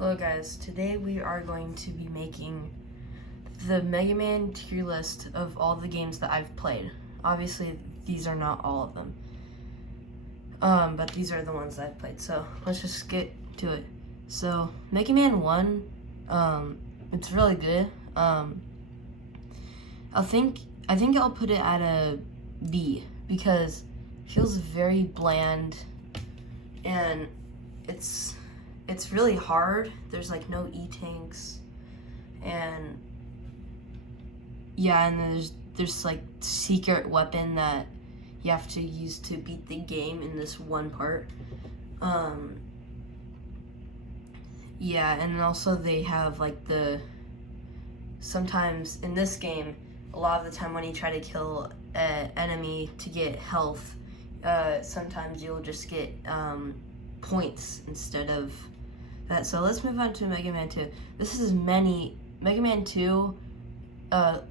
Hello guys, today we are going to be making the Mega Man tier list of all the games that I've played. Obviously, these are not all of them, but these are the ones that I've played, so let's just get to it. So, Mega Man 1, it's really good. I think I'll put it at a B, because it feels very bland, and it's really hard. There's like no E-tanks, and yeah, and there's like secret weapon that you have to use to beat the game in this one part. Yeah, and also they have like sometimes in this game, a lot of the time when you try to kill an enemy to get health, sometimes you'll just get points instead of that. So let's move on to Mega Man 2. This is Mega Man 2,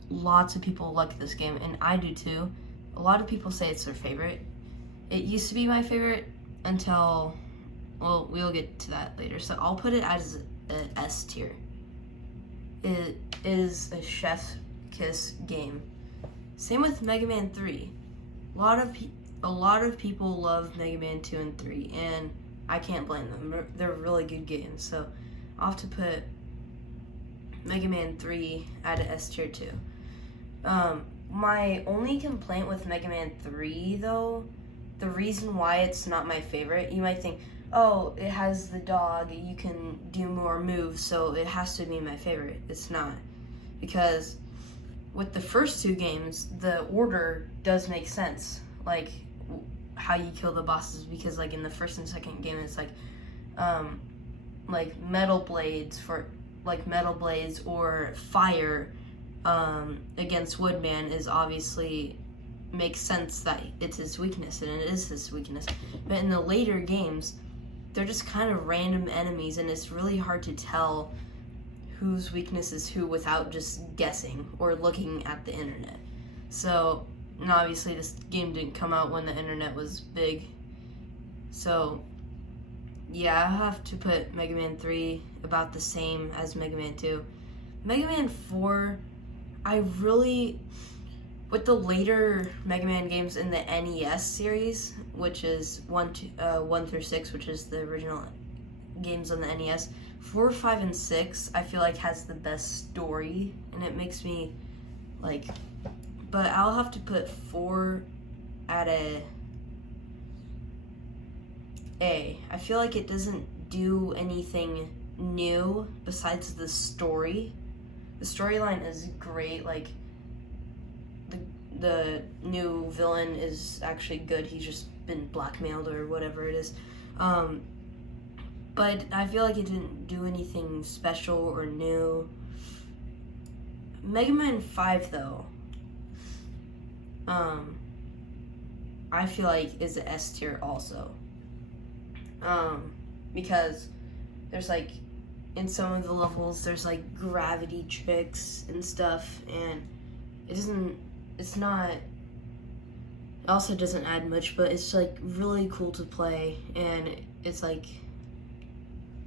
lots of people like this game, and I do too. A lot of people say it's their favorite. It used to be my favorite until, well, we'll get to that later. So I'll put it as an S tier. It is a chef's kiss game. Same with Mega Man 3. A lot of people love Mega Man 2 and 3, and I can't blame them. They're really good games. So I'll have to put Mega Man 3 at an S tier too. My only complaint with Mega Man 3 though, the reason why it's not my favorite, you might think, oh, it has the dog, you can do more moves, so it has to be my favorite. It's not. Because with the first two games, the order does make sense. Like, how you kill the bosses, because like in the first and second game it's like metal blades or fire against Woodman is obviously makes sense that it's his weakness, and it is his weakness. But in the later games, they're just kind of random enemies, and it's really hard to tell whose weakness is who without just guessing or looking at the internet. So, and obviously this game didn't come out when the internet was big. So, yeah, I have to put Mega Man 3 about the same as Mega Man 2. Mega Man 4, with the later Mega Man games in the NES series, which is 1 through 6, which is the original games on the NES, 4, 5, and 6, I feel like has the best story, and it makes me like, but I'll have to put 4 at a A. I feel like it doesn't do anything new besides the story. The storyline is great, like the new villain is actually good. He's just been blackmailed or whatever it is. But I feel like it didn't do anything special or new. Mega Man 5 though, I feel like is an S tier also. Because there's like, in some of the levels, there's like gravity tricks and stuff, and it also doesn't add much, but it's like really cool to play, and it's like,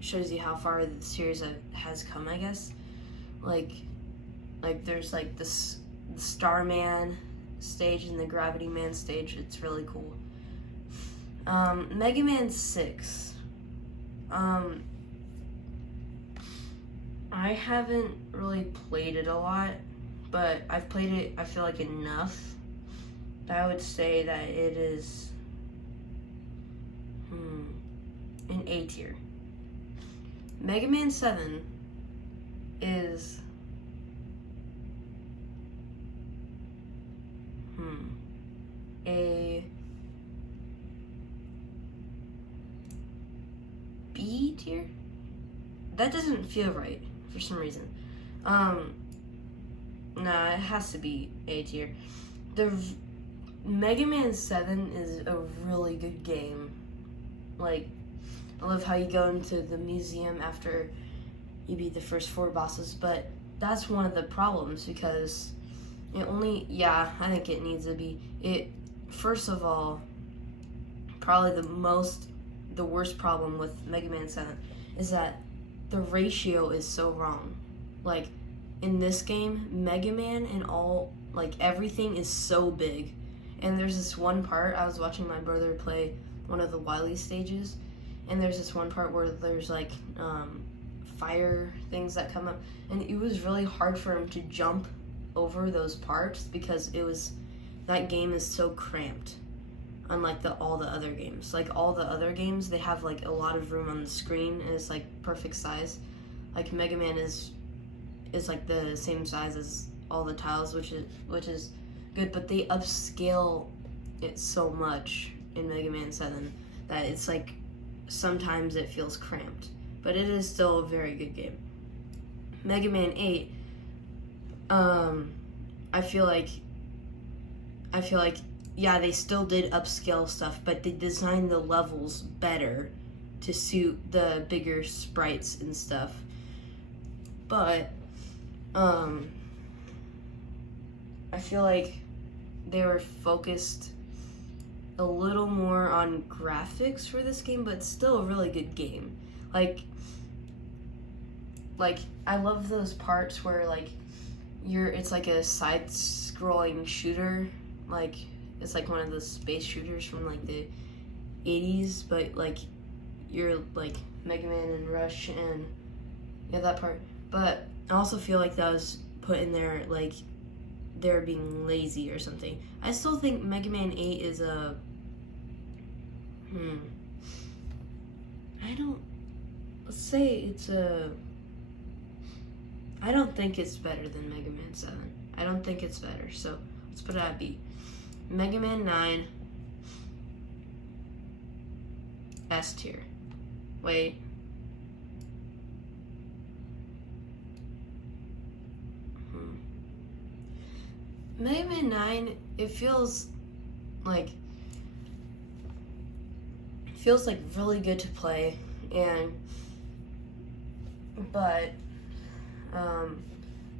shows you how far the series has come, I guess. Like there's like this Starman stage and the Gravity Man stage. It's really cool. Mega Man 6. I haven't really played it a lot, but I've played it, I feel like, enough that I would say that it is an A tier. Mega Man 7 is a B tier? That doesn't feel right for some reason. Nah, it has to be A tier. The Mega Man 7 is a really good game. Like, I love how you go into the museum after you beat the first 4 bosses, but that's one of the problems, because I think it needs to be. First of all, probably the worst problem with Mega Man 7 is that the ratio is so wrong. Like, in this game, Mega Man and all, like, everything is so big. And there's this one part, I was watching my brother play one of the Wily stages, and there's this one part where there's, like, fire things that come up, and it was really hard for him to jump over those parts because that game is so cramped, unlike all the other games. Like, all the other games, they have, like, a lot of room on the screen, and it's, like, perfect size. Like, Mega Man is like the same size as all the tiles, which is good, but they upscale it so much in Mega Man 7 that it's like sometimes it feels cramped, but it is still a very good game. Mega Man 8, I feel like yeah, they still did upscale stuff, but they designed the levels better to suit the bigger sprites and stuff. But I feel like they were focused a little more on graphics for this game, but still a really good game. Like I love those parts where like it's like a side-scrolling shooter, like it's like one of those space shooters from like the 80s, but like you're like Mega Man and Rush and yeah, that part. But I also feel like that was put in there like they're being lazy or something. I still think Mega Man 8 is a I don't think it's better than Mega Man 7. I don't think it's better, so let's put it at B. Mega Man 9, S tier. Wait. Mega Man 9, it feels like really good to play, but I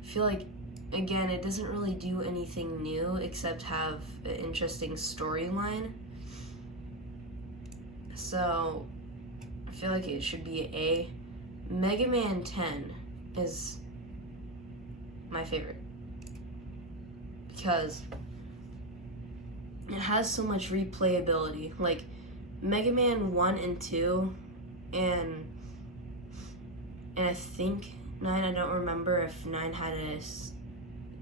feel like, again, it doesn't really do anything new except have an interesting storyline. So I feel like it should be an A. Mega Man 10 is my favorite because it has so much replayability. Like Mega Man 1 and 2 and I think 9, I don't remember if 9 had a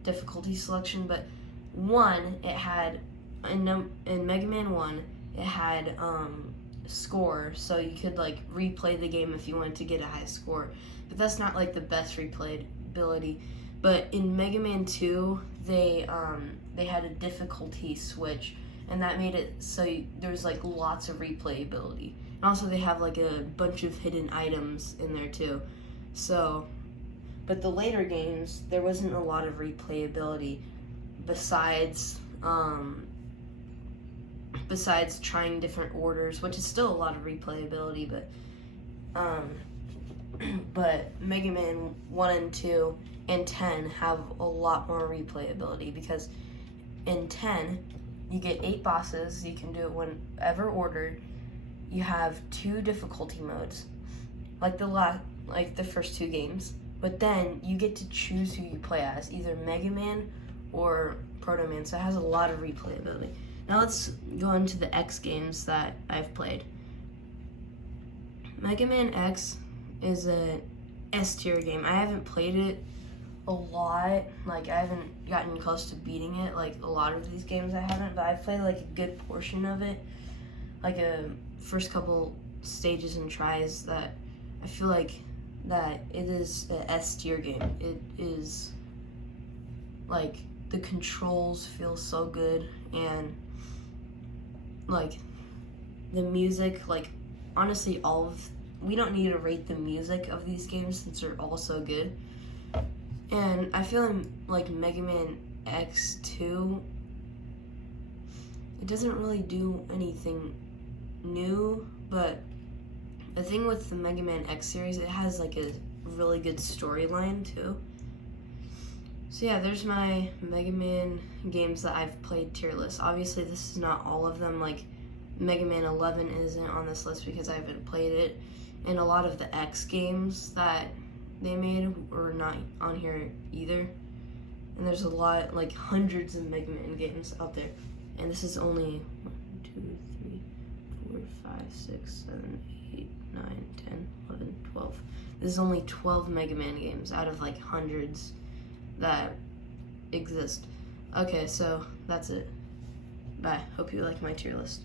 difficulty selection, but 1, it had, in Mega Man 1, it had score, so you could like replay the game if you wanted to get a high score, but that's not like the best replayability. But in Mega Man 2, they had a difficulty switch, and that made it so there's like lots of replayability. And also they have like a bunch of hidden items in there too. So, but the later games, there wasn't a lot of replayability besides trying different orders, which is still a lot of replayability, but Mega Man 1 and 2 and 10 have a lot more replayability because in 10, you get 8 bosses, you can do it whenever ordered, you have 2 difficulty modes, like the first 2 games, but then you get to choose who you play as, either Mega Man or Proto Man, so it has a lot of replayability. Now let's go into the X games that I've played. Mega Man X is a S tier game. I haven't played it a lot, like I haven't gotten close to beating it, like a lot of these games I haven't, but I've played like a good portion of it, like a first couple stages and tries that I feel like that it is an S tier game. It is like the controls feel so good, and like the music, like honestly we don't need to rate the music of these games since they're all so good. And I feel like Mega Man X2, it doesn't really do anything new, but the thing with the Mega Man X series, it has like a really good storyline too. So yeah, there's my Mega Man games that I've played tier list. Obviously this is not all of them, like Mega Man 11 isn't on this list because I haven't played it, and a lot of the X games that they made were not on here either. And there's a lot, like hundreds of Mega Man games out there. And this is only 1, 2, 3, 4, 5, 6, 7, 8, 9, 10, 11, 12. This is only 12 Mega Man games out of like hundreds that exist. Okay, so that's it. Bye. Hope you like my tier list.